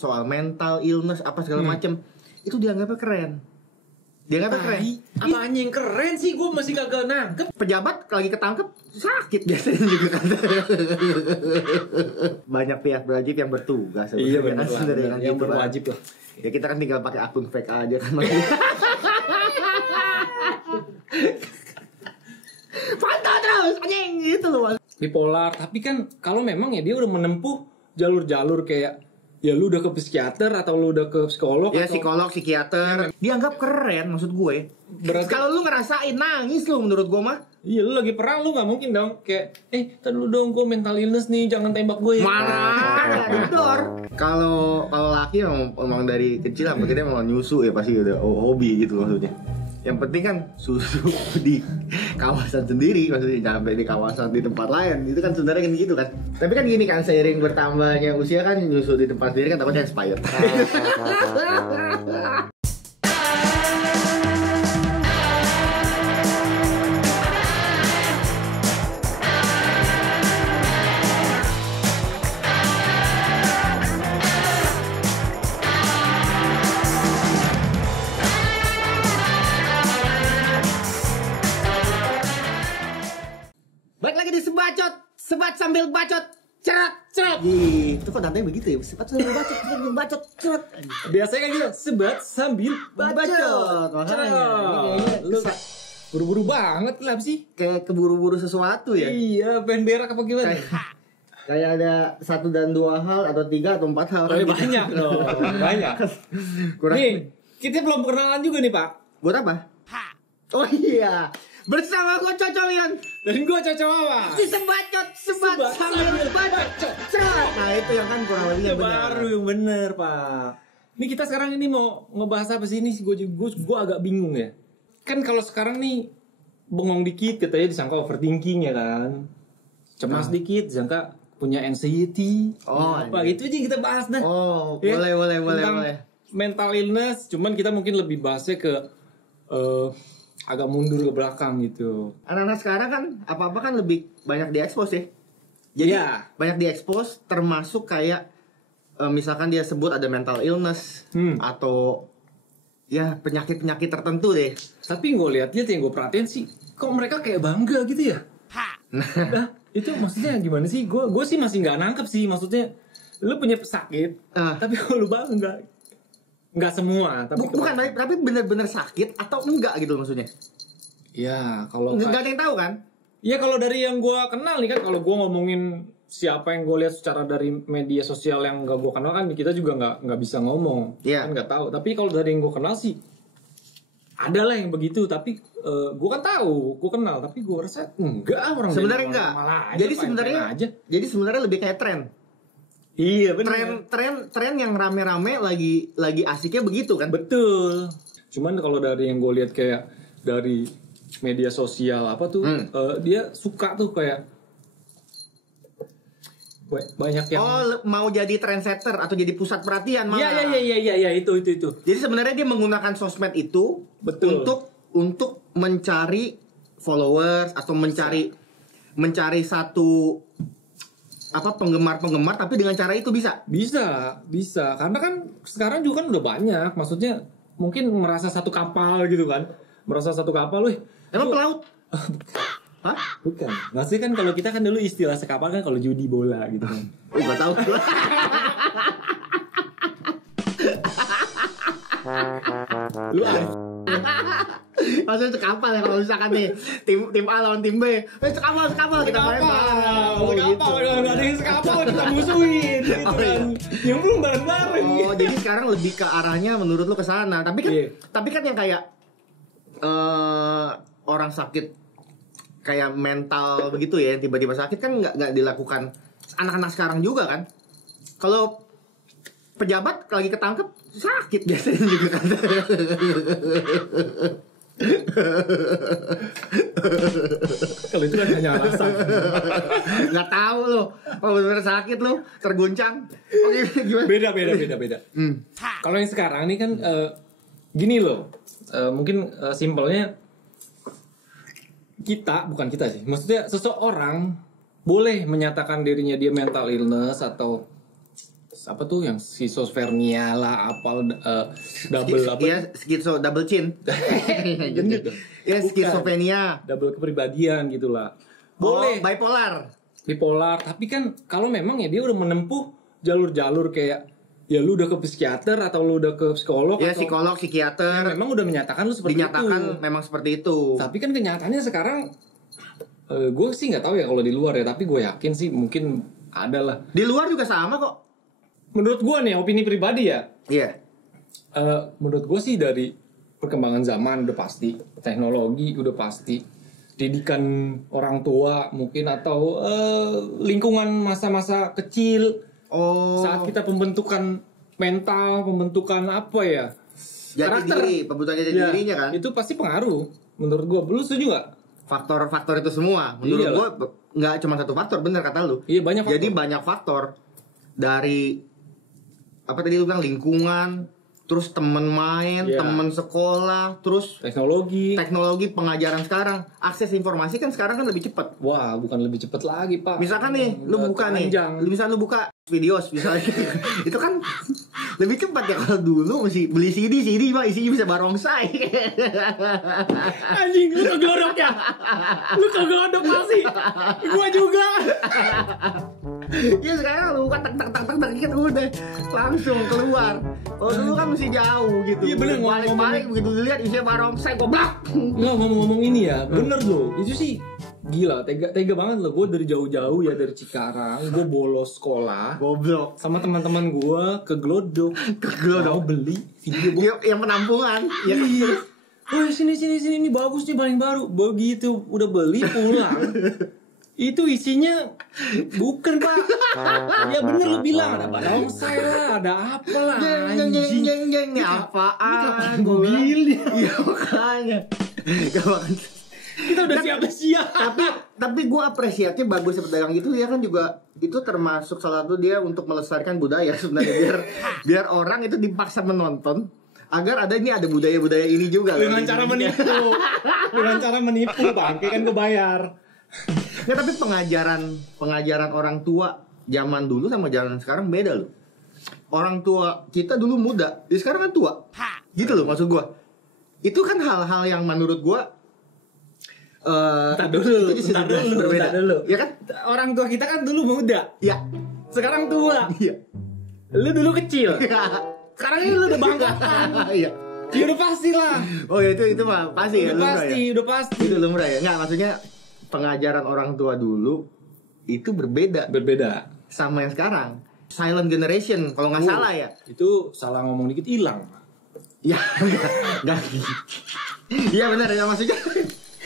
soal mental illness apa segala macem, itu dianggapnya keren. Dianggapnya keren. Apanya yang keren sih? Gue masih kagak nangkep. Pejabat lagi ketangkep sakit biasanya juga kan. Banyak pihak berwajib yang bertugas. Iya benar kan, lah. Yang gitu, berwajib lah. Ya kita kan tinggal pakai akun fake aja kan. Pantau terus anjing gitu loh. Bipolar, tapi kan kalau memang ya dia udah menempuh jalur-jalur kayak ya lu udah ke psikiater atau lu udah ke psikolog ya atau... psikolog, psikiater dianggap keren maksud gue. Berarti kalau lu ngerasain nangis lu menurut gue mah. Iya lu lagi perang lu nggak mungkin dong kayak tadi lu dong gue mental illness nih jangan tembak gue ya. Mana didor. Kalau laki emang dari kecil apa dia memang nyusu ya pasti udah hobi gitu maksudnya. Yang penting kan susu di kawasan sendiri, maksudnya jangan sampai di kawasan di tempat lain. Itu kan sebenarnya kan gitu kan. Tapi kan gini kan, seiring bertambahnya usia kan nyusu di tempat sendiri kan takutnya expired. Balik lagi di sebat sambil bacot, cerat. Itu kok nantinya begitu ya, sebat sambil bacot, cerat. Biasanya kan gitu, sebat sambil Bacot, makanya. Lu buru-buru banget lah sih. Kayak keburu-buru sesuatu ya. Iya, pengen berak apa gimana? Kayak ada 1 dan 2 hal atau 3 atau 4 hal. Banyak dong, banyak. Nih, kita belum perkenalan juga nih Pak. Buat apa? Oh iya, bersama gue Cocolian dan gue Cocowawa. sebat sambil bacot, cerat. Nah itu yang kan kurang lebihnya benar. Baru yang bener Pak. Ini kita sekarang ini mau ngebahas apa sih ini? Gue agak bingung ya. Kan kalau sekarang nih bengong dikit katanya disangka overthinking ya kan. Cemas dikit disangka punya anxiety. Apa gitu aja kita bahas dah. Oh, ya? boleh. Mental illness, cuman kita mungkin lebih bahasnya ke agak mundur ke belakang gitu. Anak-anak sekarang kan apa-apa kan lebih banyak diekspos ya. Jadi banyak diekspos, termasuk kayak misalkan dia sebut ada mental illness atau ya penyakit-penyakit tertentu deh. Tapi gue lihat-lihat yang gue perhatiin sih, kok mereka kayak bangga gitu ya? Nah, itu maksudnya gimana sih? Gue sih masih nggak nangkep sih. Maksudnya lu punya sakit, tapi lu bangga. Nggak semua, tapi bukan, tapi bener-bener sakit atau enggak gitu maksudnya. Ya kalau nggak ada yang tahu kan? Ya kalau dari yang gue kenal nih kan, kalau gue ngomongin siapa yang gue lihat secara dari media sosial yang gak gue kenal kan kita juga nggak bisa ngomong, kan nggak tahu. Tapi kalau dari yang gue kenal sih ada lah yang begitu. Tapi gue kan tahu, gue kenal, tapi gue rasa enggak orang sebenarnya enggak. Jadi sebenarnya lebih kayak tren. Iya benar. Tren yang rame-rame lagi asiknya begitu kan? Betul. Cuman kalau dari yang gue lihat kayak dari media sosial apa tuh, dia suka tuh kayak banyak yang mau jadi trendsetter atau jadi pusat perhatian malah. Iya itu. Jadi sebenarnya dia menggunakan sosmed itu untuk mencari followers atau mencari satu penggemar tapi dengan cara itu bisa karena kan sekarang juga kan udah banyak, maksudnya mungkin merasa satu kapal gitu kan, emang pelaut. Hah? Bukan, maksudnya kan kalau kita kan dulu istilah sekapal kan kalau judi bola gitu kan. Gak tahu. Lu maksudnya sekapal ya, kalau misalkan nih tim A lawan tim B, sekapal kita main bareng. Kalau nggak ada yang sekapal kita musuhin gitu kan. Yang belum bareng. Jadi sekarang lebih ke arahnya menurut lu ke sana. Tapi kan yang kayak orang sakit kayak mental begitu ya, yang tiba-tiba sakit kan nggak dilakukan anak-anak sekarang juga kan. Kalau pejabat lagi ketangkep sakit biasanya juga kan. Kalau itu kan hanya alasan. Nggak tahu lo, benar sakit lo, terguncang. Oke, gimana? Beda. Kalau yang sekarang nih kan gini loh, mungkin simpelnya bukan kita sih, maksudnya seseorang boleh menyatakan dirinya dia mental illness atau apa tuh yang schizophrenia lah, double apa? Iya, double chin. Gendut. Ya, skizofrenia, double kepribadian gitulah. Boleh. Bipolar, tapi kan kalau memang ya dia udah menempuh jalur-jalur kayak ya lu udah ke psikiater atau lu udah ke psikolog ya, atau psikolog, psikiater. Ya, memang udah menyatakan lu seperti dinyatakan memang seperti itu. Tapi kan kenyataannya sekarang gue sih nggak tahu ya kalau di luar ya, tapi gue yakin sih mungkin ada lah. Di luar juga sama kok. Menurut gue nih, opini pribadi ya. Iya. Menurut gue sih dari perkembangan zaman udah pasti, teknologi udah pasti, didikan orang tua mungkin atau lingkungan masa-masa kecil. Saat kita pembentukan mental, pembentukan apa ya? Jati dirinya kan. Itu pasti pengaruh. Menurut gue, lu setuju gak? Faktor-faktor itu semua. Menurut gue nggak cuma satu faktor, bener kata lu. Iya, banyak faktor. Jadi banyak faktor. Dari apa tadi lu bilang, lingkungan, terus temen main, temen sekolah, terus teknologi, pengajaran sekarang, akses informasi kan sekarang kan lebih cepat. Wah, bukan lebih cepat lagi, Pak. Misalkan nih, lu buka video misalnya, itu kan lebih cepat ya. Kalau dulu mesti beli CD Pak, isinya bisa barongsai. Anjing, lu kegodok ya? Lu kegodok pasti. Gua juga. Ya sekarang lu buka tak kan udah langsung keluar. Oh dulu kan mesti jauh gitu. Iya bener, balik begitu dilihat isinya barongsai goblok. Nggak, ngomong-ngomong ini ya, bener loh. Itu sih gila, tega banget loh. Gue dari jauh-jauh ya, dari Cikarang, gue bolos sekolah, goblok, sama teman-teman gue ke Glodok, mau beli video yang penampungan. Ya iya. Oh sini ini bagus nih, paling baru. Begitu udah beli pulang, itu isinya bukan Pak. Ya bener lu bilang, ada barongsai lah, ada apa lah. Jeng ini apaan? Gue beli. Iya makanya. Kita udah siap-siap. Tapi gue apresiasinya bagus pedagang gitu ya kan, juga itu termasuk salah satu dia untuk melestarikan budaya sebenarnya, biar orang itu dipaksa menonton agar ada budaya-budaya ini juga dengan cara menipu bangke kan gue bayar. Ya tapi pengajaran orang tua zaman dulu sama zaman sekarang beda loh. Orang tua kita dulu muda, sekarang kan tua. Gitu loh maksud gue. Itu kan hal-hal yang menurut gue Bentar dulu. Ya kan? Orang tua kita kan dulu muda. Ya. Sekarang tua. Iya. Lu dulu kecil. Sekarang ini lu udah banggakan. Iya. Ya udah pasti lah. Oh ya itu mah pasti ya. Udah pasti. Itu lumrah ya. Enggak, maksudnya pengajaran orang tua dulu itu berbeda sama yang sekarang. Silent generation kalau nggak salah ya. Itu salah ngomong dikit hilang. Ya enggak. Iya benar ya, maksudnya.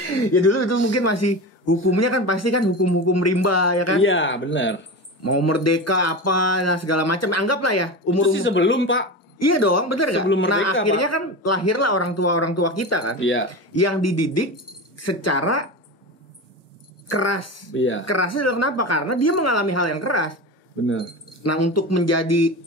Ya dulu itu mungkin masih hukumnya kan pasti kan hukum rimba ya kan. Iya benar. Mau merdeka apa nah segala macam, anggaplah ya umur itu sih sebelum Pak. Iya dong, bener gak? Sebelum merdeka, nah akhirnya Pak, kan lahirlah orang tua kita kan. Iya. Yang dididik secara keras. Iya. Kerasnya adalah kenapa? Karena dia mengalami hal yang keras. Bener. Nah untuk menjadi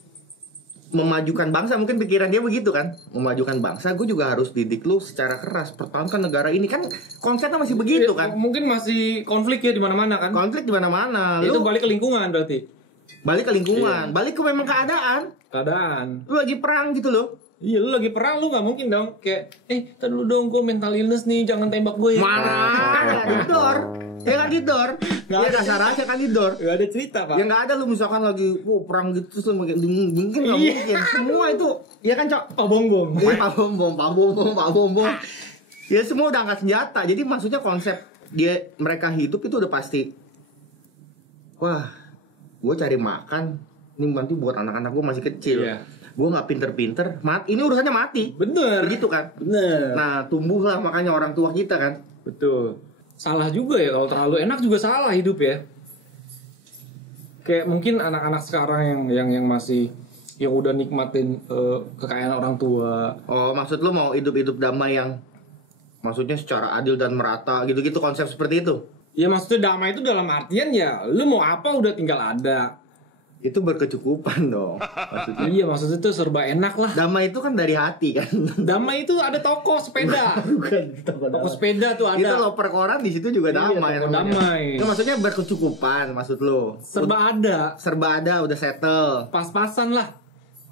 memajukan bangsa, mungkin pikiran dia begitu kan, memajukan bangsa gue juga harus didik lu secara keras, pertahankan negara ini kan, konsepnya masih begitu kan. Mungkin masih konflik ya di mana-mana kan. Konflik di mana-mana. Itu balik ke lingkungan berarti. Balik ke lingkungan, balik ke memang keadaan. Lu lagi perang gitu loh. Iya, lu lagi perang, lu gak mungkin dong kayak tadi dulu dong, gue mental illness nih, jangan tembak gue ya. Mana? Didor. Ya kan didor. Ya dasar aja kan didor. Gak ada cerita Pak. Ya gak ada lu misalkan lagi perang gitu terus lu mungkin gak mungkin. Semua itu ya kan Cok. Pak Bombong. Ya semua udah angkat senjata. Jadi maksudnya konsep mereka hidup itu udah pasti. Wah, gue cari makan ini nanti buat anak-anak gue masih kecil. Iya. Gue nggak pinter-pinter, ini urusannya mati. Bener. Begitu kan? Bener. Nah, tumbuhlah makanya orang tua kita kan. Betul. Salah juga ya, kalau terlalu enak juga salah hidup ya. Kayak mungkin anak-anak sekarang yang masih yang udah nikmatin kekayaan orang tua. Oh, maksud lu mau hidup damai yang maksudnya secara adil dan merata gitu-gitu, konsep seperti itu? Ya maksudnya damai itu dalam artian ya lu mau apa udah tinggal ada. Itu berkecukupan dong maksudnya. Iya, maksudnya tuh serba enak lah. Damai itu kan dari hati kan. Damai itu ada toko sepeda. Bukan Toko sepeda tuh ada. Itu loper koran di situ juga damai. Toko damai. Itu maksudnya berkecukupan maksud lo. Serba ada. Serba ada, udah settle. Pas-pasan lah.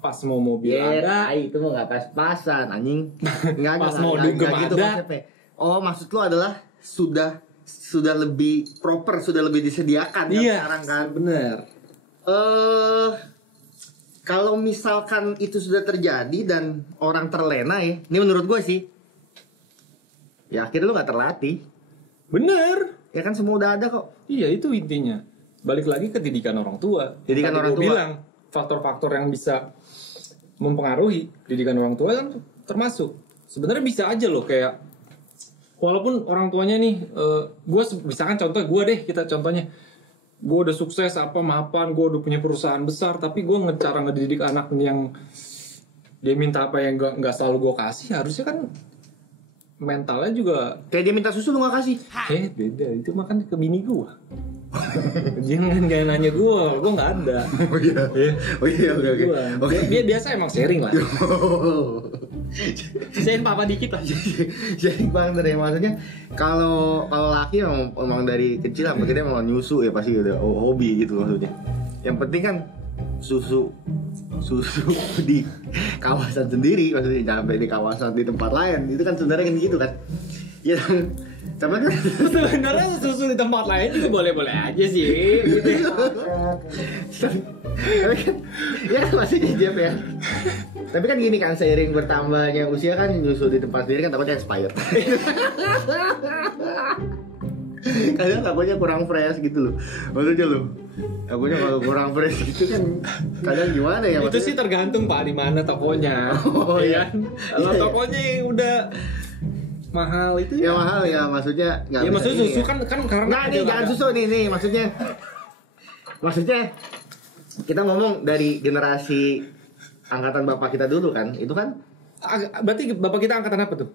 Pas mau mobil ada. Itu mau nggak pas-pasan anjing. Pas mau dugem gitu ada. konsepnya. Oh maksud lo adalah sudah lebih proper, sudah lebih disediakan iya, sekarang kan. Bener. Kalau misalkan itu sudah terjadi dan orang terlena ya, ini menurut gue sih, ya akhirnya lu nggak terlatih. Bener. Ya kan semua udah ada kok. Iya, itu intinya. Balik lagi ke didikan orang tua. Didikan Tadi orang gua tua. bilang faktor-faktor yang bisa mempengaruhi didikan orang tua kan termasuk. Sebenarnya bisa aja loh kayak walaupun orang tuanya nih, gue misalkan contoh gue deh, kita contohnya gue udah sukses apa mapan, gue udah punya perusahaan besar, tapi gue cara ngedidik anak yang dia minta apa yang nggak selalu gue kasih, harusnya kan mentalnya juga kayak dia minta susu lu nggak kasih. Beda itu makan ke bini gue. Jangan kayak nanya gue nggak ada. Oh iya oke. Dia biasa emang sharing lah. Sharing papa dikit lah. Sharing banget ya maksudnya. Kalau laki emang dari kecil apa dia emang nyusu ya pasti udah hobi gitu maksudnya. Yang penting kan susu di kawasan sendiri, maksudnya jangan sampai di kawasan di tempat lain. Itu kan sebenarnya kan gitu kan. Ya tapi kan sebenarnya susu di tempat lain juga boleh-boleh aja sih gitu. Tapi kan ya kan masih Jeff ya. Tapi kan gini kan, seiring bertambahnya usia kan nyusu di tempat sendiri kan takutnya expired. Kadang takutnya kurang fresh gitu loh. Maksudnya loh, takutnya kalau kurang fresh gitu kan kadang gimana ya maksudnya? Itu sih tergantung Pak di mana tokonya. Oh iya. Kalau tokonya yang udah mahal itu ya mahal ya maksudnya nggak ya maksudnya susu ya. kan karena nggak nih jangan susu nih maksudnya kita ngomong dari generasi angkatan bapak kita dulu kan, itu kan berarti bapak kita angkatan apa tuh?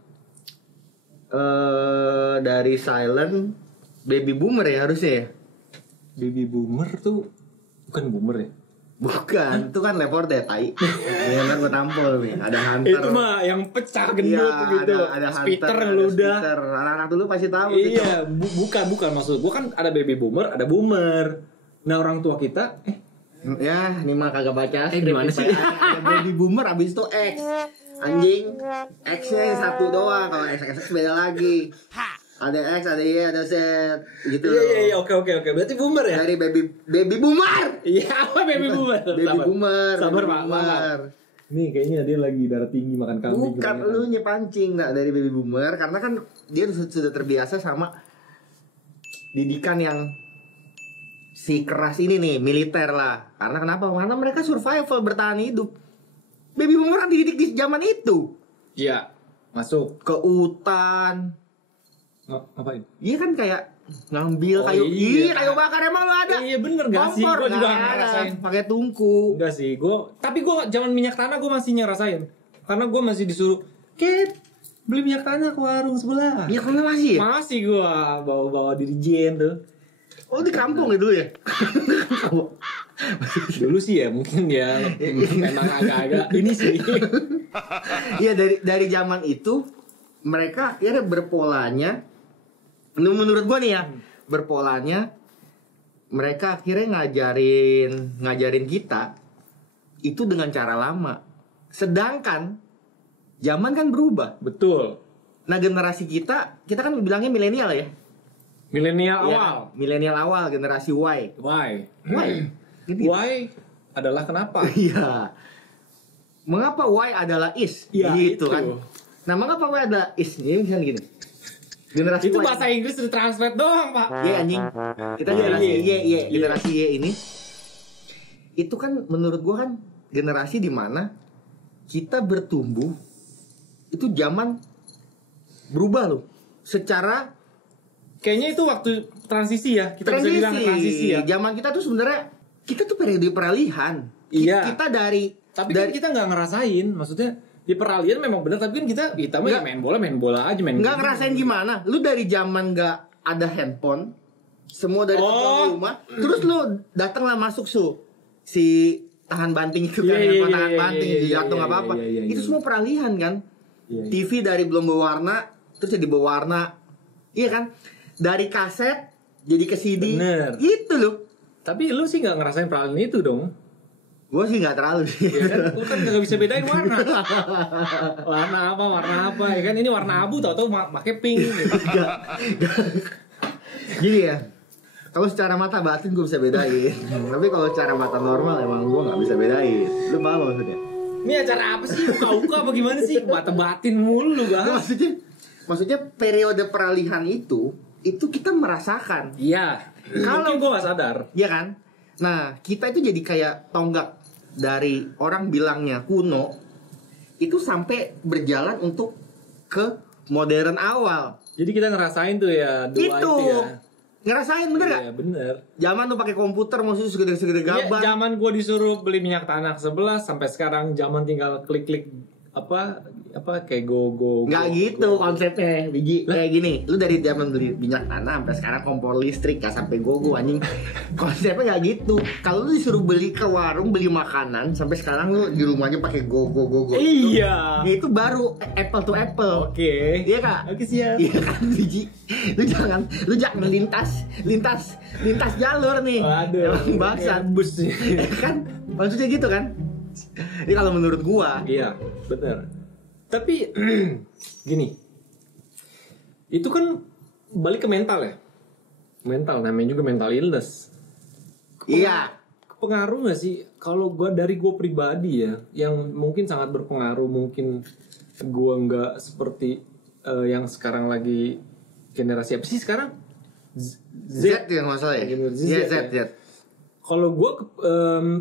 Dari silent baby boomer ya harusnya ya. Baby boomer tuh bukan boomer ya? Bukan, itu kan lepor deh, tai. Yang kan gue tampol nih, ada hunter. Itu mah yang pecah gendut ya, gitu. Ada Speeder hunter, lu udah. Anak-anak dulu pasti tahu. Iya, bukan maksud gue kan ada baby boomer, ada boomer. Nah orang tua kita, ya, ini mah kagak baca. Gimana sih? Ada baby boomer, abis itu X. Anjing, X-nya yang satu doang, kalau X beda lagi. Ada X, ada Y, ada Z gitu. Iya, oke. Berarti boomer ya? Dari baby boomer. Iya, apa baby boomer? Sabar, Pak. Nih kayaknya dia lagi darah tinggi makan kambing. Bukan lu nyepancing dari baby boomer karena kan dia sudah terbiasa sama didikan yang si keras ini nih, militer lah. Karena kenapa? Karena mereka survival, bertahan hidup. Baby boomer kan dididik di zaman itu. Iya, masuk ke hutan. Ngapain? Iya kan kayak ngambil kayu. Iya, kayu bakar emang lo ada. Iya bener gak sih? Gue juga ngerasain. Pakai tungku. Enggak sih, tapi gue zaman minyak tanah gue masih ngerasain. Karena gue masih disuruh, Kit, beli minyak tanah ke warung sebelah. Minyak tanah masih? Masih gue bawa dirijen tuh. Oh di kampung ya dulu ya? Dulu sih ya mungkin ya memang agak-agak ini sih. Iya dari zaman itu mereka akhirnya berpolanya. Menurut gua nih ya, berpolanya mereka akhirnya ngajarin kita itu dengan cara lama. Sedangkan zaman kan berubah. Betul. Nah, generasi kita kan bilangnya milenial ya. Milenial Ya, awal. Milenial awal, generasi Y. Y adalah kenapa? Iya. Mengapa Y adalah is? Ya, gitu itu. kan. Nah, mengapa Y adalah is? Ini misalnya gini. Generasi Itu Y. bahasa Inggris ditranslate doang, Pak. Iya anjing. Kita generasi Y, generasi Y ini itu kan menurut gua kan generasi di mana kita bertumbuh itu zaman berubah loh. Secara kayaknya itu waktu transisi ya. Kita bisa bilang transisi ya. Zaman kita tuh sebenarnya kita tuh periode peralihan. Iya. Kita dari kan kita nggak ngerasain, maksudnya di peralihan memang benar, tapi kan kita mah ya main bola aja nggak ngerasain gimana. Lu dari zaman nggak ada handphone, semua dari rumah, terus lu datanglah masuk si tahan banting itu kan, yang tahan banting jatuh nggak apa-apa. Itu semua peralihan kan. TV dari belum berwarna terus jadi berwarna, iya kan? Dari kaset jadi ke CD. Bener. Itu loh. Tapi lu sih nggak ngerasain peralihan itu dong? Gue sih nggak terlalu sih. Ya kan, lu kan nggak bisa bedain warna. Warna apa ya kan? Ini warna abu, tau pakai pink. Gitu. Gini ya. Kalau secara mata batin gue bisa bedain. Tapi kalau secara mata normal emang gue nggak bisa bedain. Lu paham maksudnya? Ini acara apa sih? Buka-buka apa gimana sih? Mata batin mulu nah, maksudnya periode peralihan itu kita merasakan. Iya. Kalau gue gak sadar. Iya kan? Nah, kita itu jadi kayak tonggak dari orang bilangnya kuno itu sampai berjalan untuk ke modern awal. Jadi kita ngerasain tuh ya dua itu ya. Ngerasain bener gak? Iya bener. Zaman tuh pakai komputer maksudnya segede-segede gaban. Iya, zaman gue disuruh beli minyak tanah 11 sampai sekarang zaman tinggal klik-klik apa kayak go nggak gitu konsepnya biji kayak gini. Lu dari zaman beli minyak tanah sampai sekarang kompor listrik gak sampai go anjing. Konsepnya nggak gitu. Kalau lu disuruh beli ke warung beli makanan sampai sekarang lu di rumahnya pakai go. Iya. Itu baru apple to apple. Oke. Iya kak. Oke siap. Iya kan biji. Lu jangan lintas jalur nih. Waduh. Emang bangsat. Bus kan maksudnya gitu kan. Ini kalau menurut gua. Iya, benar. Tapi gini. Itu kan balik ke mental ya. Mental namanya juga mental illness. Iya. Pengaruh gak sih kalau dari gue pribadi ya, yang mungkin sangat berpengaruh, mungkin gue nggak seperti yang sekarang lagi generasi apa sih sekarang? Z yang masalah ya. Iya Z. Kalau gue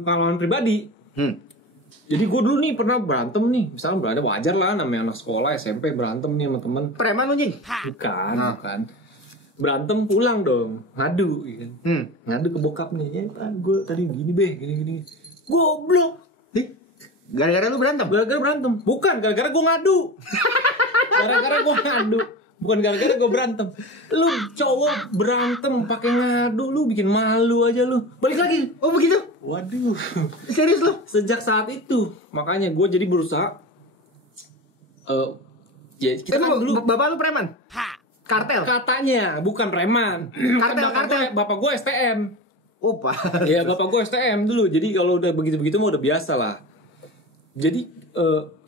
pengalaman pribadi. Jadi gue dulu nih pernah berantem nih, misalnya berada wajar lah namanya anak sekolah SMP berantem nih sama temen. Preman lu Jing? Bukan. Berantem pulang dong, ngadu gitu. Ngadu ke bokap nih, ya gue tadi gini gini. Goblok. Gara-gara lu berantem? Gara-gara berantem. Bukan, gara-gara gue ngadu. Bukan gara-gara gue berantem. Lu cowok berantem pakai ngadu, lu bikin malu aja lu. Balik lagi. Oh begitu? Waduh. Serius lu? Sejak saat itu, makanya gue jadi berusaha. Ya kita kan dulu. Bapak lu preman? Kartel? Katanya, bukan preman. Kartel. Bapak gue STM. Oh pak. Iya bapak gue STM dulu. Jadi kalau udah begitu-begitu mah udah biasa lah. Jadi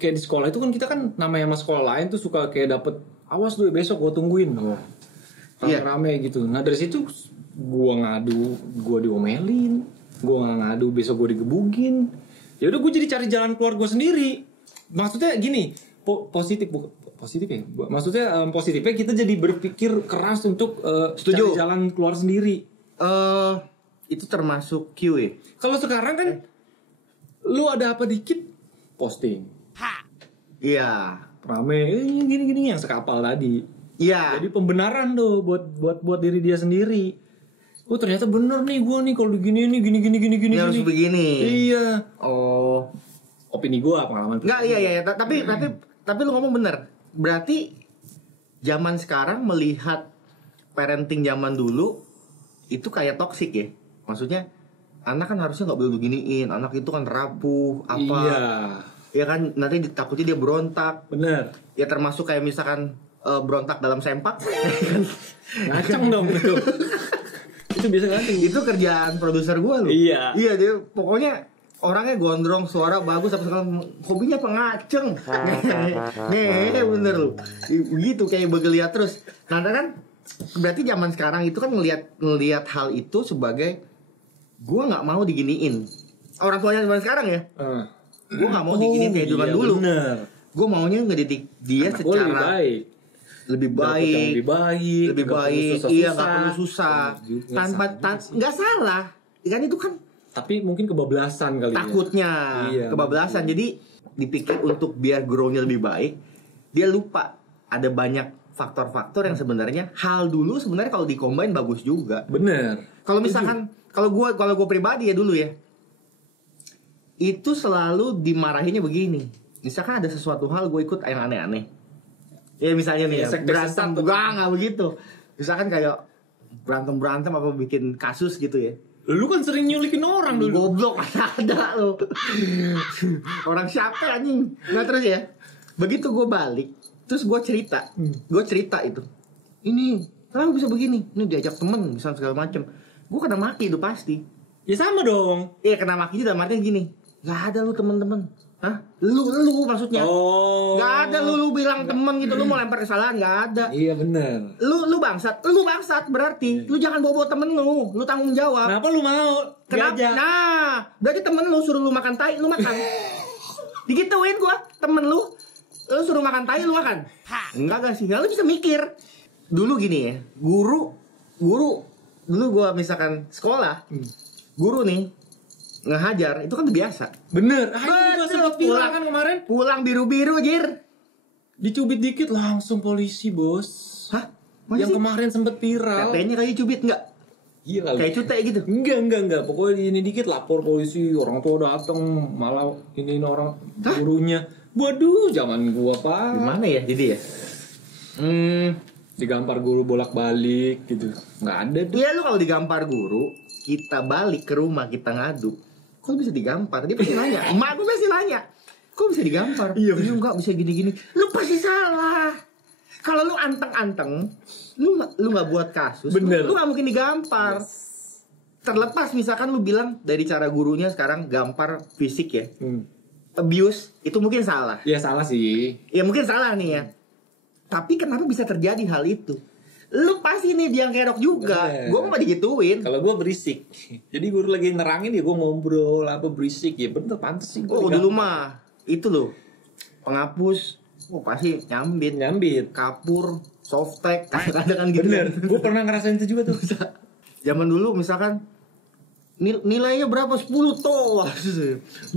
kayak di sekolah itu kan kita kan namanya sama sekolah lain tuh suka kayak dapet awas dulu besok gue tungguin rame-rame gitu. Nah dari situ gue ngadu, gue diomelin, gue nggak ngadu besok gue digebugin. Ya udah gue jadi cari jalan keluar gue sendiri. Maksudnya gini, positif ya. Maksudnya positifnya kita jadi berpikir keras untuk cari jalan keluar sendiri. Itu termasuk Q ya. Kalau sekarang kan lu ada apa dikit posting. Iya. Rame gini yang sekapal tadi. Iya. Jadi pembenaran tuh buat diri dia sendiri. Oh ternyata bener nih gue nih kalau gini. Harus begini. Iya. Oh. Opini gue pengalaman. Enggak iya. Tapi lu ngomong bener. Berarti zaman sekarang melihat parenting zaman dulu itu kayak toksik ya. Maksudnya anak kan harusnya nggak boleh beginiin. Anak itu kan rapuh apa. Iya. Ya kan nanti takutnya dia berontak. Bener. Ya termasuk kayak misalkan berontak dalam sempak. Ngaceng dong itu. Itu biasa ngaceng. Itu kerjaan produser gue loh. Iya. Iya dia pokoknya orangnya gondrong, suara bagus, apa sekarang hobinya pengaceng. Nih bener loh. Begitu kayak bergeliat terus. Nah kan berarti zaman sekarang itu kan ngelihat hal itu sebagai gue nggak mau diginiin. Orang tuanya zaman sekarang ya. Gue nggak mau diginiin kayak zaman dulu. Bener. Gue maunya ngedidik dia anak secara lebih baik. Iya nggak perlu susah. Tanpa nggak salah. Kan itu kan. Tapi mungkin kebablasan kali takutnya ya. Kebablasan. Jadi dipikir untuk biar grow-nya lebih baik, dia lupa ada banyak faktor-faktor yang sebenarnya hal dulu sebenarnya kalau dikombain bagus juga. Bener. Kalau misalkan kalau gue pribadi ya dulu ya, itu selalu dimarahinnya begini. Misalkan ada sesuatu hal gue ikut yang aneh-aneh. Ya misalnya nih ya, berantem nggak begitu. Misalkan kayak berantem apa bikin kasus gitu ya. Lu kan sering nyulikin orang dulu. Goblok ada lo. Orang siapa anjing? Nah terus ya, begitu gue balik, terus gue cerita itu. Ini kenapa bisa begini? Ini diajak temen, misal segala macem. Gue kena maki itu pasti. Ya sama dong. Iya kena maki juga, artinya gini. Gak ada lu temen-temen. Hah? Lu maksudnya? Oh. Gak ada lu bilang temen gitu, lu mau lempar kesalahan, gak ada. Iya benar. Lu bangsat berarti. Lu jangan bawa temen lu tanggung jawab. Kenapa lu mau? Kenapa? Diajak. Nah, berarti temen lu suruh lu makan tai, lu makan. Digituin gua, temen lu suruh makan tai, lu makan. Enggak sih, lu bisa mikir. Dulu gini ya, guru dulu gua misalkan sekolah, guru nih ngehajar itu kan biasa. Bener. Gua sempat bilang kan kemarin. Pulang biru-biru, Jir. Dicubit dikit langsung polisi, Bos. Hah? Yang kemarin sempet viral. Katanya kayak cubit enggak? Iya kali. Kayak cutek gitu. Enggak. Pokoknya ini dikit lapor polisi, orang tua datang, malah ini orang gurunya. Waduh, zaman gua, Pak. Gimana ya jadi ya? Digampar guru bolak-balik gitu. Enggak ada tuh. Iya, lu kalau digampar guru, kita balik ke rumah, kita ngadu. Kok bisa digampar? Dia pasti nanya. Emak gue pasti nanya. Kok bisa digampar? Iya enggak bisa gini-gini. Lu pasti salah. Kalau lu anteng-anteng, lu nggak buat kasus, bener. Lu nggak mungkin digampar. Yes. Terlepas misalkan lu bilang dari cara gurunya sekarang gampar fisik ya, abuse itu mungkin salah. Ya salah sih. Ya mungkin salah nih ya. Tapi kenapa bisa terjadi hal itu? Lu pasti nih biang kerok juga. Gue mau digituin. Kalau gue berisik. Jadi guru lagi nerangin ya gue ngobrol apa berisik ya bener pantas sih. Oh dulu mah itu loh penghapus. Oh pasti nyambit, kapur, softtek, kadang-kadang kan gitu. Bener. Gue pernah ngerasain itu juga tuh. Zaman dulu misalkan nilainya berapa? 10 tos,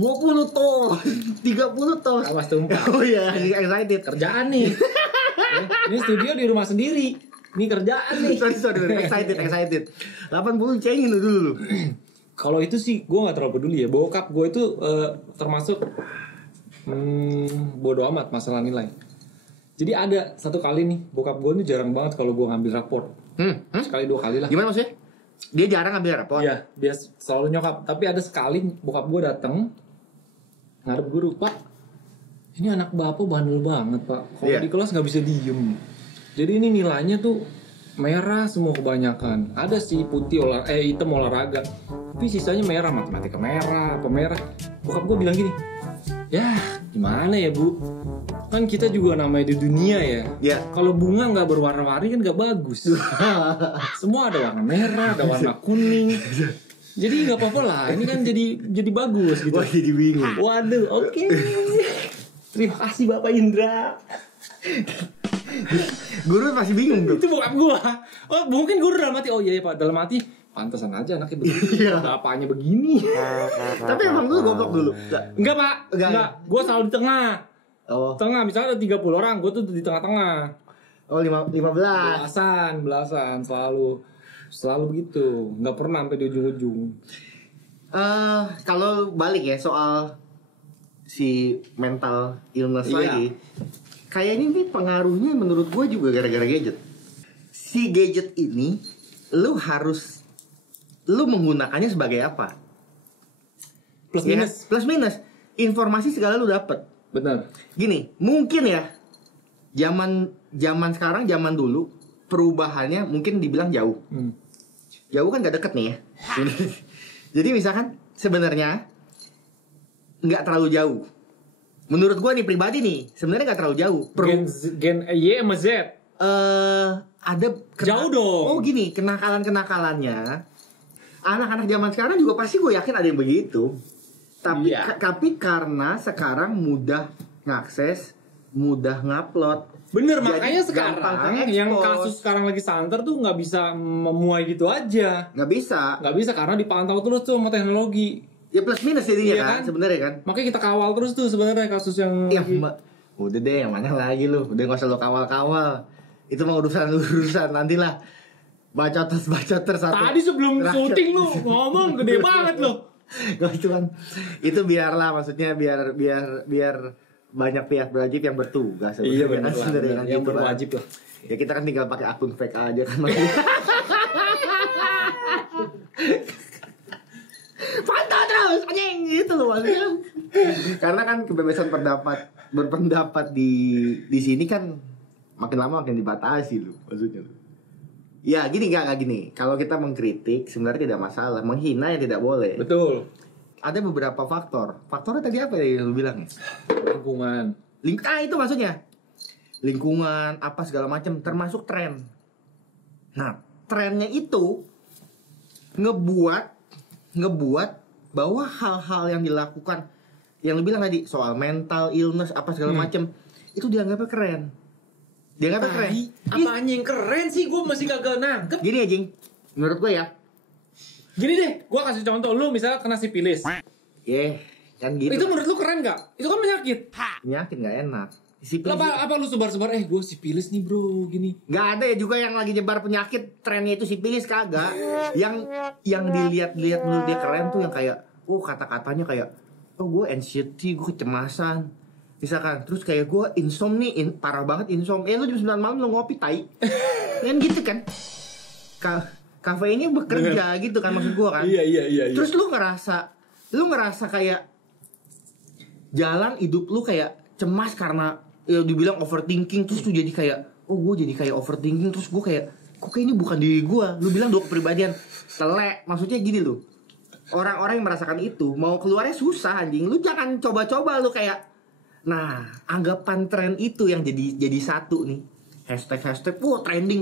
20 tos, 30 tos. Awas tumpah. Oh iya, excited. Kerjaan nih. Ini studio di rumah sendiri. Ini kerjaan nih. Sorry, excited. 80 cengin dulu. Kalau itu sih gue nggak terlalu peduli ya. Bokap gue itu termasuk bodo amat masalah nilai. Jadi ada satu kali nih, bokap gue itu jarang banget kalau gue ngambil rapor. Sekali 2 kali lah. Gimana maksudnya? Dia jarang ngambil rapor? Iya, dia selalu nyokap. Tapi ada sekali bokap gue datang ngadep guru, Pak. Ini anak bapak bandel banget, Pak. Kalau di kelas nggak bisa diem. Jadi ini nilainya tuh merah semua kebanyakan. Ada sih putih hitam olahraga. Tapi sisanya merah, matematika merah, apa merah. Bokap gue bilang gini, ya gimana ya Bu? Kan kita juga namanya di dunia ya. Kalau bunga nggak berwarna-warni kan nggak bagus. Semua ada warna merah, ada warna kuning. Jadi nggak apa-apa lah. Ini kan jadi bagus gitu. Wah jadi bingung. Waduh, oke. Terima kasih Bapak Indra. Guru masih bingung tuh. Itu bokap gua. Oh mungkin guru dalam hati. Oh iya Pak, dalam hati pantesan aja anaknya begini. Apanya begini. Tapi emang dulu goblok dulu. Enggak Pak. Enggak. Gua selalu di tengah. Oh. Tengah misalnya ada 30 orang, gua tuh di tengah-tengah. Oh 15. Belasan selalu begitu. Enggak pernah sampai di ujung-ujung. Kalau balik ya soal si mental illness lagi. Kayaknya ini pengaruhnya menurut gue juga gara-gara gadget. Si gadget ini lu menggunakannya sebagai apa? Plus minus. Plus minus. Informasi segala lu dapet. Benar. Gini, mungkin ya zaman sekarang, zaman dulu perubahannya mungkin dibilang jauh. Jauh kan gak deket nih ya. Jadi misalkan sebenarnya nggak terlalu jauh. Menurut gue nih pribadi nih, sebenarnya nggak terlalu jauh. Gen Y sama Z. Ada jauh dong. Oh gini, kenakalannya anak-anak zaman sekarang juga pasti gue yakin ada yang begitu. Tapi karena sekarang mudah ngakses, mudah ngupload. Bener, makanya sekarang yang kasus sekarang lagi santer tuh nggak bisa memuai gitu aja. Nggak bisa karena dipantau terus tuh sama teknologi. Ya plus minus jadinya kan sebenarnya kan. Makanya kita kawal terus tuh sebenarnya kasus yang udah deh yang mana lagi lu. Udah enggak usah lu kawal-kawal. Itu mah urusan nantilah. Bacotes satu. Tadi sebelum syuting lu ngomong gede banget lu. Gak itu kan. Itu biarlah maksudnya biar banyak pihak berwajib yang bertugas. Iya benar kan, yang gitu berwajib lah. Ya kita kan tinggal pakai akun fake aja kan. loh maksudnya. Karena kan kebebasan berpendapat di sini kan makin lama makin dibatasi loh maksudnya. Ya gini gak gini. Kalau kita mengkritik sebenarnya tidak masalah, menghina yang tidak boleh. Betul. Ada beberapa faktor. Faktornya tadi apa ya lu bilang? Lingkungan. Itu maksudnya. Lingkungan apa segala macam termasuk tren. Nah, trennya itu ngebuat bahwa hal-hal yang dilakukan yang lu bilang tadi soal mental illness apa segala macam itu dianggapnya keren. Dianggapnya keren. Apanya yang keren sih? Gue masih kagak nangkep. Gini ya, Jing. Menurut gue ya. Gini deh, gue kasih contoh. Lu misalnya kena sipilis. Kan gitu. Itu menurut lu keren gak? Itu kan penyakit. Penyakit gak enak. Apa lu sebar-sebar gue sipilis nih bro gini. Gak ada ya juga yang lagi nyebar penyakit trennya itu sipilis kagak. Yang dilihat menurut dia keren tuh yang kayak kata-katanya kayak gue anxiety, gue kecemasan. Misalkan terus kayak gue insomnia parah banget insomnia. Lu jam 9 malam lu ngopi tai. Kan gitu kan. Kafeinnya bekerja gitu kan maksud gue kan. Iya. Terus lu ngerasa kayak jalan hidup lu kayak cemas karena ya dibilang overthinking terus tuh jadi kayak gue jadi kayak overthinking terus gue kayak kok ini bukan diri gue. Lu bilang 2 kepribadian telek maksudnya gini loh. Orang-orang yang merasakan itu mau keluarnya susah anjing. Lu jangan coba-coba lu kayak nah anggapan tren itu yang jadi satu nih hashtag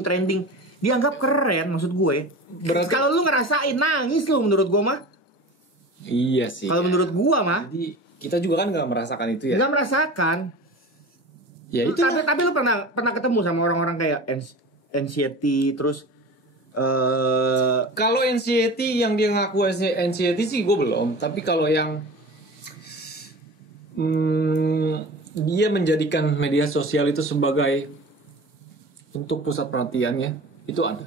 trending dianggap keren maksud gue. Kalau lu ngerasain nangis lu menurut gue mah. Iya sih. Kalau menurut gue mah. Jadi kita juga kan nggak merasakan itu ya. Nggak merasakan. Ya itu. Tapi lu pernah ketemu sama orang-orang kayak anxiety terus kalau anxiety yang dia ngaku anxiety sih gue belum. Tapi kalau yang dia menjadikan media sosial itu sebagai untuk pusat perhatiannya itu ada.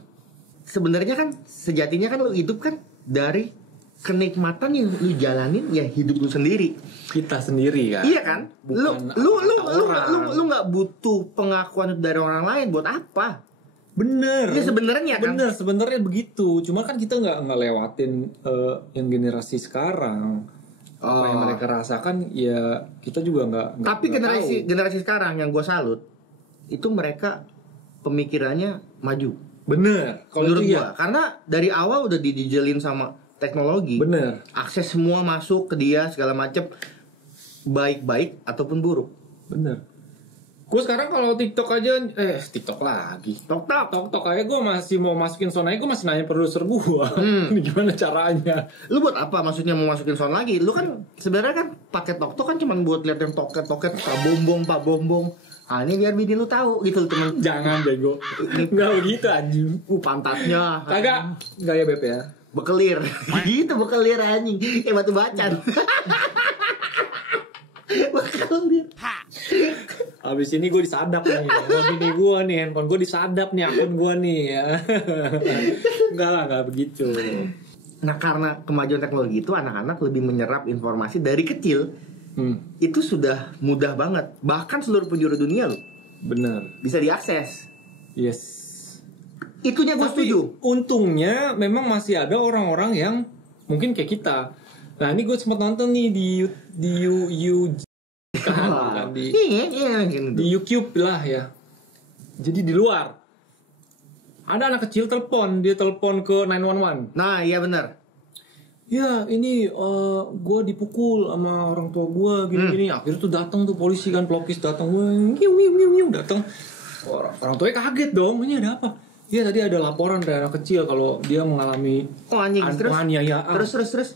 Sebenarnya kan sejatinya kan lu hidup kan dari kenikmatan yang lu jalanin ya hidup lu sendiri. Kita sendiri kan. Iya kan? Lu nggak butuh pengakuan dari orang lain buat apa? Bener. Ya sebenarnya kan. Bener sebenarnya begitu. Cuma kan kita nggak lewatin yang generasi sekarang. Apa yang mereka rasakan ya kita juga nggak. Tapi generasi sekarang yang gue salut itu mereka pemikirannya maju. Bener. Kalau menurut gue karena dari awal udah didijelin sama teknologi. Bener. Akses semua masuk ke dia segala macam baik-baik ataupun buruk. Bener. Gue sekarang kalau TikTok aja TikTok lagi. TikTok aja gue masih mau masukin sound aja gue masih nanya produser gue. Ini gimana caranya? Lu buat apa maksudnya mau masukin sound lagi? Lu kan sebenarnya kan pakai TikTok kan cuma buat lihat yang toket pak bombong. Ah ini biar bini lu tahu gitu teman. Jangan bego. Enggak begitu anjing. Pantatnya. Kagak gaya Beb ya. Bekelir. Gitu bekelir anjing. Kayak batu bacan. Bekelir. Abis ini gue disadap nih. Bini gue nih, handphone gue disadap nih akun gue nih ya. Enggak begitu. Nah karena kemajuan teknologi itu anak-anak lebih menyerap informasi dari kecil. Itu sudah mudah banget. Bahkan seluruh penjuru dunia loh. Bener. Bisa diakses. Yes. Itunya gue setuju. Untungnya memang masih ada orang-orang yang mungkin kayak kita. Nah ini gue sempat nonton nih di YouTube lah ya. Jadi di luar ada anak kecil dia telepon ke 911. Nah iya benar. Ya ini gue dipukul sama orang tua gue gini-gini. Akhirnya tuh datang tuh polisi kan pelokis datang, datang. Orang tuanya kaget dong, ini ada apa? Iya tadi ada laporan dari anak kecil kalau dia mengalami penganiayaan. Terus.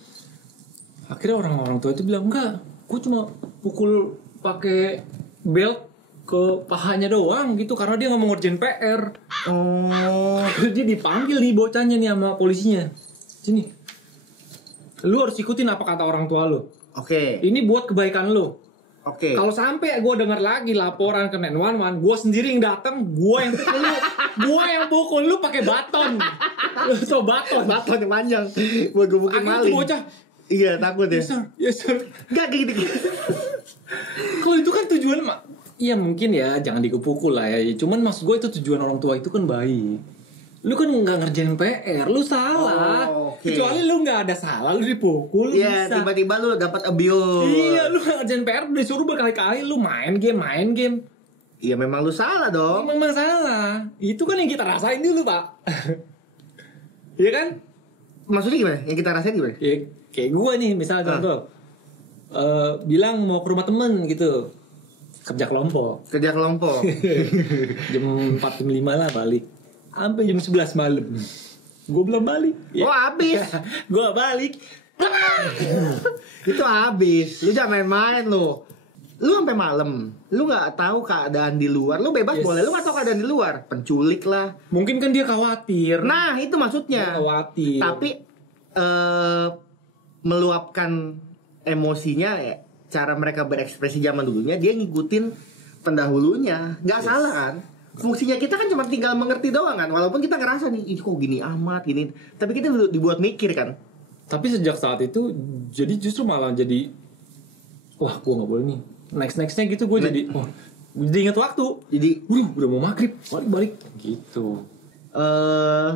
Akhirnya orang-orang tua itu bilang enggak, gue cuma pukul pakai belt ke pahanya doang gitu karena dia nggak mau ngerjain PR. Dia dipanggil nih bocahnya nih sama polisinya. Sini. Lu harus ikutin apa kata orang tua lu. Oke. Ini buat kebaikan lu. Oke. Kalau sampai gue dengar lagi laporan ke 911, gue sendiri yang datang, gue yang pukul lu. Gue yang pukul lu pakai baton. So baton yang panjang. Buat gue bukin maling. Bocah. Iya takut ya. Yes sir. Gak gitu. Kalau itu kan tujuan ya mungkin ya jangan dipukul lah ya. Cuman maksud gue itu tujuan orang tua itu kan baik. lu kan nggak ngerjain PR, lu salah. Okay. Kecuali lu nggak ada salah, lu dipukul. Iya, tiba-tiba lu dapat abuse. Iya, lu nggak ngerjain PR, lu disuruh berkali-kali lu main game. Iya, memang lu salah dong. Memang salah. Itu kan yang kita rasain dulu, Pak. Iya kan? Maksudnya gimana? Yang kita rasain gimana? Ya, kayak gua nih, misalnya contoh. Bilang mau ke rumah temen gitu. Kerja kelompok. Jam 4, jam 5 lah balik. Sampai jam 11 malam. Gue belum balik. Oh, habis. Gue balik. Itu habis. Lu jangan main-main lu. Lu sampai malam. Lu nggak tahu keadaan di luar. Lu bebas boleh. Lu nggak tahu keadaan di luar. Penculik lah. Mungkin kan dia khawatir. Nah, itu maksudnya. Dia khawatir. Tapi meluapkan emosinya ya. Cara mereka berekspresi zaman dulunya, dia ngikutin pendahulunya. Nggak salah kan? Fungsinya kita kan cuma tinggal mengerti doang kan. Walaupun kita ngerasa nih, kok gini amat gini. Tapi kita dibuat mikir kan. Tapi sejak saat itu jadi justru malah jadi wah gue nggak boleh nih. Nextnya gitu gue jadi jadi ingat waktu. Jadi udah mau maghrib balik gitu.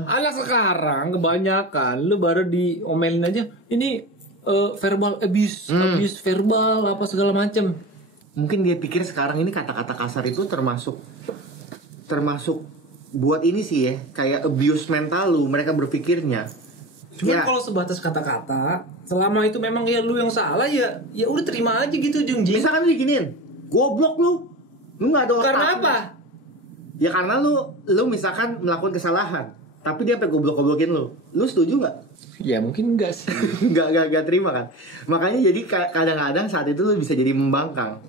Anak sekarang kebanyakan lu baru diomelin aja. Ini verbal abuse verbal apa segala macem. Mungkin dia pikir sekarang ini kata-kata kasar itu termasuk buat ini sih ya, kayak abuse mental lu, mereka berpikirnya. Cuman kalau sebatas kata-kata, selama itu memang ya lu yang salah ya udah terima aja gitu Jungji. Misalkan lu diginiin, goblok lu nggak ada otak. Karena apa? Ya karena lu misalkan melakukan kesalahan, tapi dia sampai goblok-goblokin lu setuju nggak? Ya mungkin enggak sih. Nggak terima kan. Makanya jadi kadang-kadang saat itu lu bisa jadi membangkang.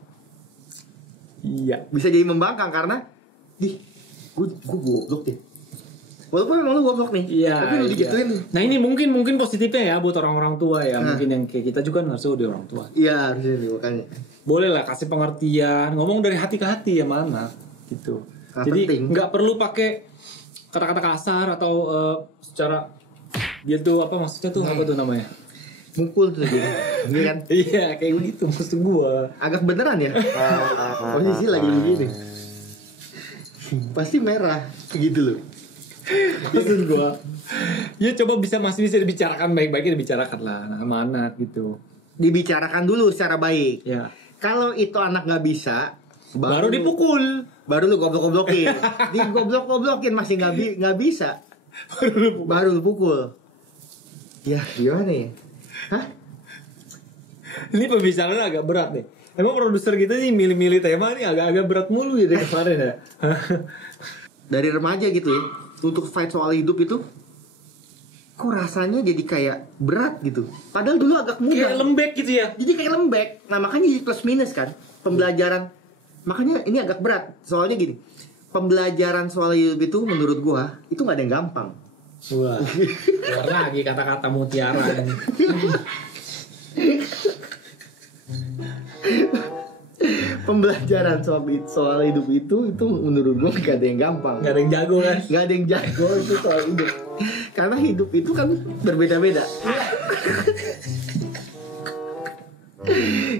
Iya. Bisa jadi membangkang karena gue goblok deh. Walaupun memang lu goblok nih. Iya. Tapi lu digituin. Nah ini mungkin positifnya ya buat orang-orang tua ya. Mungkin yang kayak kita juga harusnya udah orang tua. Iya harusnya makanya. Boleh lah kasih pengertian, ngomong dari hati ke hati ya mana gitu. Jadi nggak perlu pakai kata-kata kasar atau secara gitu apa maksudnya tuh apa tuh namanya? Mukul tuh gitu. Ini kan? Iya kayak begitu maksud gua. Agak beneran ya. Posisi lagi begini. Pasti merah gitu loh. Maksud gua. Ya coba masih bisa dibicarakan baik-baiknya dibicarakan lah sama anak gitu. Dibicarakan dulu secara baik. Ya. Kalau itu anak nggak bisa, baru dipukul. Baru lu goblok-goblokin. Digoblok-goblokin masih nggak bisa. Baru lu pukul. Ya gimana ya? Hah? Ini pembicaraan agak berat nih. Emang produser kita nih milih-milih tema nih agak-agak berat mulu ya dari kemarin ya. Dari remaja gitu ya, untuk fight soal hidup itu, kok rasanya jadi kayak berat gitu. Padahal dulu agak mudah. Kayak lembek gitu ya. Jadi kayak lembek. Nah makanya jadi plus minus kan pembelajaran. Makanya ini agak berat. Soalnya gini, pembelajaran soal hidup itu menurut gua itu nggak ada yang gampang. Wah, keluar lagi kata-kata mutiara. Pembelajaran soal hidup itu menurut gue gak ada yang gampang. Gak ada yang jago kan? Gak ada yang jago itu soal hidup. Karena hidup itu kan berbeda-beda.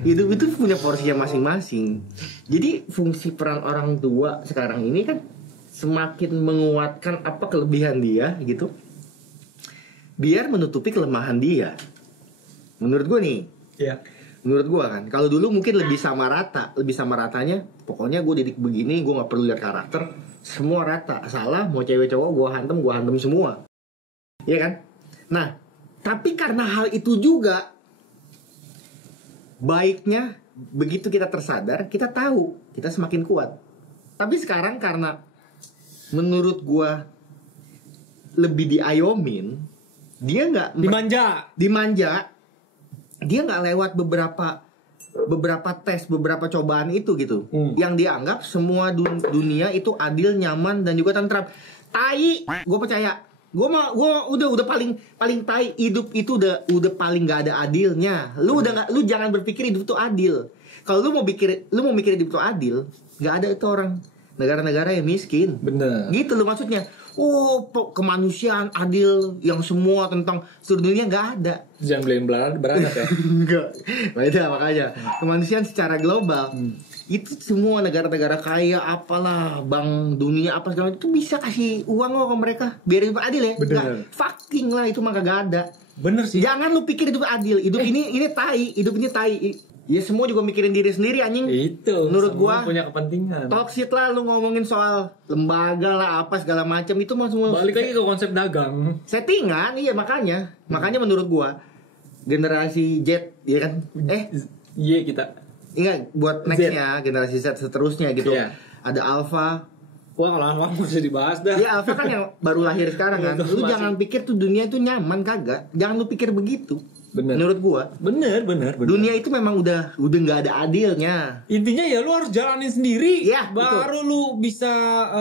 Hidup itu punya porsinya masing-masing. Jadi fungsi peran orang tua sekarang ini kan semakin menguatkan apa kelebihan dia gitu, biar menutupi kelemahan dia. Menurut gue nih. Iya. Menurut gue kan, kalau dulu mungkin lebih sama ratanya. Pokoknya gue didik begini, gue nggak perlu lihat karakter, semua rata. Salah mau cewek cowok gue hantem semua, iya kan? Nah, tapi karena hal itu juga baiknya begitu kita tersadar, kita tahu kita semakin kuat. Tapi sekarang karena menurut gue lebih diayomin, dia nggak dimanja. Dia nggak lewat beberapa tes, beberapa cobaan itu gitu, yang dianggap semua dunia itu adil, nyaman dan juga tentram. Tai, gue percaya, gue udah paling tai. Hidup itu udah paling nggak ada adilnya. Lu jangan berpikir hidup itu adil. Kalau lu mau mikir hidup itu adil, nggak ada itu orang negara-negara yang miskin. Bener. Gitu loh maksudnya. Oh, kemanusiaan adil yang semua tentang seluruh dunia nggak ada. Jangan belain beranat ya. Enggak. Beda makanya. Kemanusiaan secara global. Itu semua negara-negara kaya apalah, bank dunia apa segala itu bisa kasih uang lo ke mereka biar hidup adil ya. Bener. Fucking lah, itu mah kagak ada. Bener sih. Jangan lu pikir hidup adil. Hidup ini tai, hidup ini tai. Ya semua juga mikirin diri sendiri anjing. Itu. Menurut gua punya kepentingan. Toxic lah lu ngomongin soal lembaga lah apa segala macam itu mah semua. Balik lagi ke konsep dagang. Settingan, iya makanya. Makanya menurut gua generasi Z ya kan. Iya kita. Ingat buat nextnya generasi Z seterusnya gitu. Iya. Ada Alpha. Wah kalau Alpha masih dibahas dah. Ya Alpha kan yang baru lahir sekarang kan. Lu Masih. jangan pikir tuh dunia itu nyaman, kagak. Jangan lu pikir begitu. Bener. Menurut gua. Bener. Dunia itu memang udah nggak ada adilnya. Intinya ya lu harus jalanin sendiri. Iya, baru lu bisa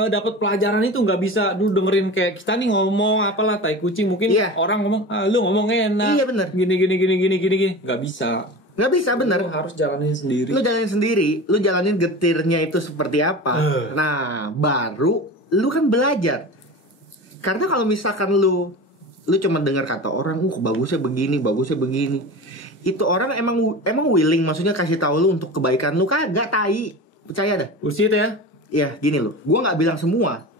dapat pelajaran itu. Nggak bisa lu dengerin kayak kita nih ngomong apalah tai kucing, mungkin Iya. orang ngomong lu ngomong enak. Iya, bener. Gini. Nggak bisa. Nggak bisa, bener. Lu harus jalanin sendiri. Lu jalanin sendiri, lu jalanin getirnya itu seperti apa. Nah, baru lu kan belajar. Karena kalau misalkan lu cuma dengar kata orang, bagusnya begini. Itu orang emang willing, maksudnya kasih tahu lu untuk kebaikan lu, kagak tai. Percaya dah. Bullshit ya. Ya, gini loh. Gua nggak bilang semua.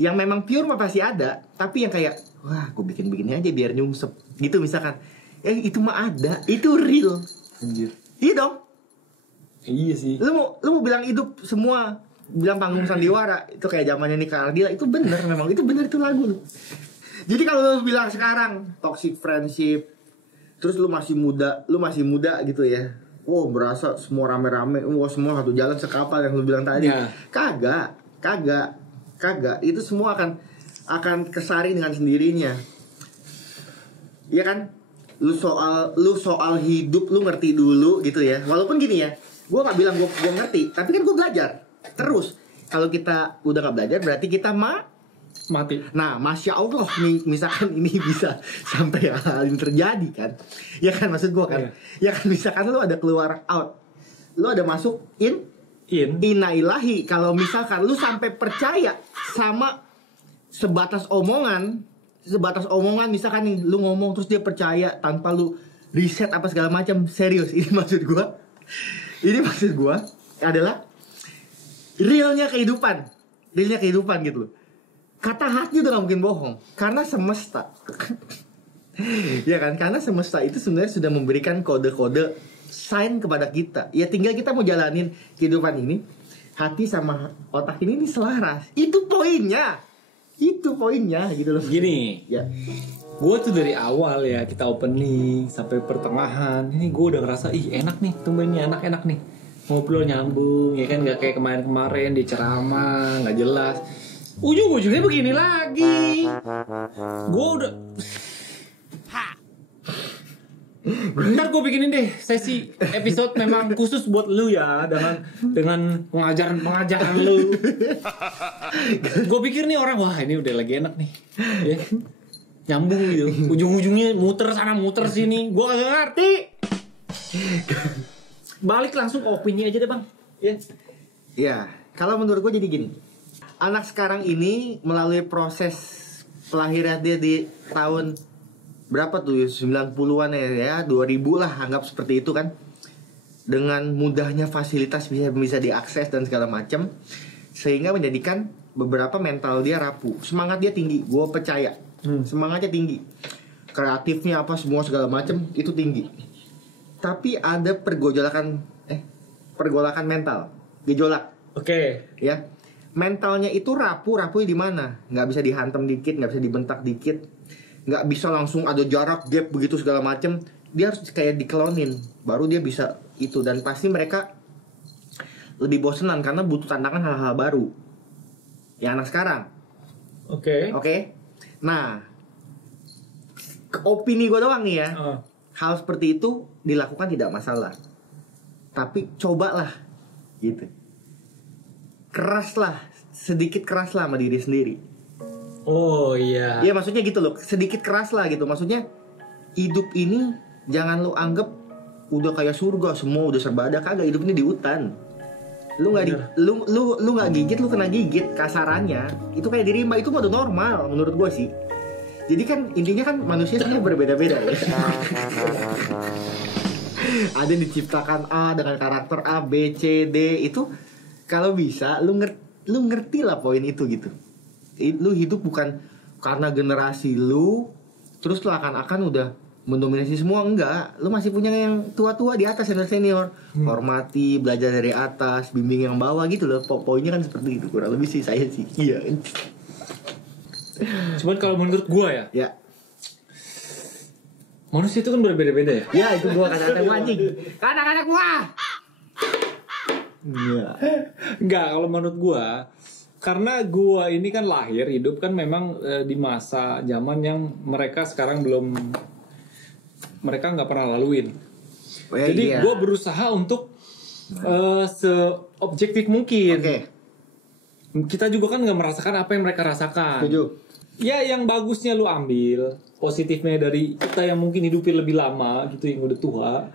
Yang memang pure mah pasti ada, tapi yang kayak wah, gue bikin begini aja biar nyungsep. Gitu misalkan. Itu mah ada, itu real. Anjir. Iya dong. Iya sih. Lu mau bilang hidup semua, bilang panggung sandiwara itu kayak zamannya Nika Ardila, itu bener memang, itu bener, itu lagu lu. Jadi kalau lu bilang sekarang toxic friendship, terus lu masih muda gitu ya, berasa semua rame-rame, semua satu jalan sekapal yang lu bilang tadi. Ya. Kagak, itu semua akan kesaring dengan sendirinya. Iya kan? Lu soal hidup lu ngerti dulu gitu ya. Walaupun gini ya, gue nggak bilang gue ngerti, tapi kan gue belajar terus. Kalau kita udah nggak belajar berarti kita mati. Nah, masya Allah nih, misalkan ini bisa sampai hal ini terjadi kan, ya kan, maksud gue kan, ya kan, misalkan lu ada keluar out, lu ada masuk inna ilahi. Kalau misalkan lu sampai percaya sama sebatas omongan misalkan nih, lu ngomong terus dia percaya tanpa lu riset apa segala macam, serius, ini maksud gua adalah realnya kehidupan gitu loh. Kata hati udah gak mungkin bohong, karena semesta ya kan, karena semesta itu sebenarnya sudah memberikan kode-kode sign kepada kita. Ya tinggal kita mau jalanin kehidupan ini, hati sama otak ini selaras. Itu poinnya gitu loh. Gini ya, gue tuh dari awal ya, kita opening sampai pertengahan ini gue udah ngerasa enak nih, tumbennya enak nih, ngobrol nyambung ya kan, nggak kayak kemarin di ceramah nggak jelas, ujung-ujungnya begini lagi. Gue udah ntar gue bikinin deh sesi episode memang khusus buat lu ya, dengan pengajaran lu. Gue pikir nih orang, wah ini udah lagi enak nih ya, nyambung gitu, ujung-ujungnya muter sana muter sini, gue kagak ngerti. Balik langsung ke opini aja deh bang. Ya, kalau menurut gue jadi gini, anak sekarang ini melalui proses pelahiran dia di tahun berapa tuh, 90-an ya, 2000 lah, anggap seperti itu kan. Dengan mudahnya fasilitas bisa diakses dan segala macam, sehingga menjadikan beberapa mental dia rapuh. Semangat dia tinggi, gue percaya. Semangatnya tinggi, kreatifnya apa semua segala macam itu tinggi. Tapi ada pergolakan mental, gejolak. Oke. Ya, mentalnya itu rapuh di mana? Nggak bisa dihantam dikit, nggak bisa dibentak dikit, nggak bisa langsung ada jarak gap begitu segala macem. Dia harus kayak dikelonin baru dia bisa itu. Dan pasti mereka lebih bosenan karena butuh tantangan hal-hal baru ya anak sekarang. Oke. Nah, opini gue doang nih ya. Hal seperti itu dilakukan tidak masalah, tapi cobalah gitu, sedikit keraslah sama diri sendiri. Oh iya. Ya maksudnya gitu loh, sedikit keras lah gitu. Maksudnya hidup ini jangan lo anggap udah kayak surga, semua udah serba ada, kagak. Hidup ini di hutan. Lu nggak lu nggak gigit, lu kena gigit kasarannya. Itu kayak di rimba, itu mah udah normal menurut gue sih. Jadi kan intinya kan manusia sebenarnya berbeda-beda ya. Ada yang diciptakan A dengan karakter A, B, C, D. Itu kalau bisa lu ngerti lah poin itu gitu. Lu hidup bukan karena generasi lu terus lu akan udah mendominasi semua, enggak. Lu masih punya yang tua-tua di atas, senior. Hormati, belajar dari atas, bimbing yang bawah gitu loh. Poinnya kan seperti itu, kurang lebih sih saya sih. Iya. Cuman kalau menurut gua ya. Ya. Manusia itu kan berbeda-beda ya. Ya, itu gua kata-kata gua anjing. Kata-kata gua. Iya. Enggak, kalau menurut gua, karena gua ini kan lahir hidup kan memang di masa zaman yang mereka sekarang mereka nggak pernah laluin. Jadi gue berusaha untuk seobjektif mungkin. Kita juga kan nggak merasakan apa yang mereka rasakan. Setuju. Ya yang bagusnya lu ambil, positifnya dari kita yang mungkin hidupnya lebih lama gitu, yang udah tua,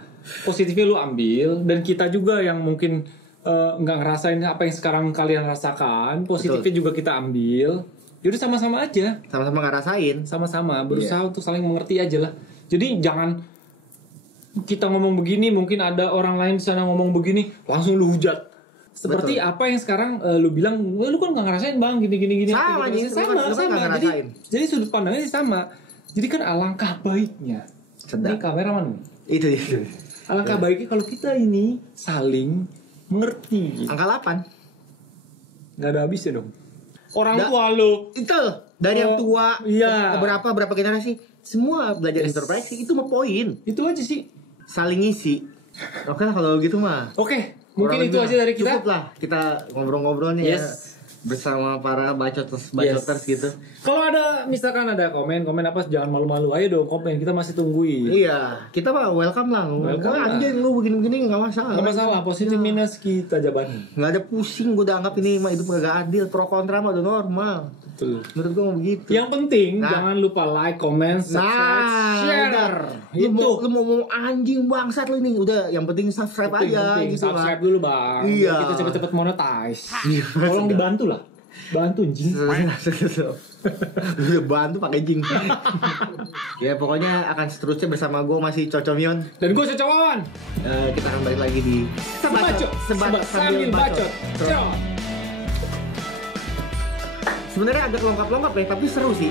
positifnya lu ambil, dan kita juga yang mungkin nggak ngerasain apa yang sekarang kalian rasakan, positifnya juga kita ambil. Yaudah sama-sama aja. Sama-sama ngerasain. Sama-sama berusaha untuk saling mengerti aja lah. Jadi jangan kita ngomong begini, mungkin ada orang lain di sana ngomong begini, langsung lu hujat. Seperti apa yang sekarang lu bilang, lu kan nggak ngerasain bang, gini. Sama. Jadi sudut pandangnya sih sama. Jadi kan alangkah baiknya. Ini kameraman. Itu. Alangkah baiknya kalau kita ini saling mengerti. Angka 8. Nggak ada habisnya dong. Orang tua lu. Itu dari yang tua. Iya. Berapa generasi? Semua belajar introspeksi, itu mah poin. Itu aja sih. Saling ngisi. Oke lah kalau gitu mah. Oke, mungkin itu aja dari kita. Cukup lah kita ngobrol-ngobrolnya ya bersama para bacoters gitu. Kalau ada misalkan ada komen apa, jangan malu-malu, ayo dong komen, kita masih tungguin. Iya, kita mah welcome lah. Anjing lu begini-begini nggak masalah. Nggak masalah, positif minus kita jabani. Nggak ada pusing, gue udah anggap ini mah hidup nggak adil, pro kontra mah udah normal. Betul. Menurut gue mau begitu. Yang penting jangan lupa like, comment, subscribe, share. Lu mau anjing bangsat lu ini, udah yang penting subscribe aja gitu. Subscribe dulu bang. Iya. Kita cepet-cepet monetize. Tolong dibantu lah. Bantu jing. Udah bantu pakai jing. Ya pokoknya akan seterusnya bersama gue masih Cocomion dan gue Cocowawan. Kita akan balik lagi di Sebat sambil bacot. Sebenarnya agak lengkap-lengkap ya, tapi seru sih.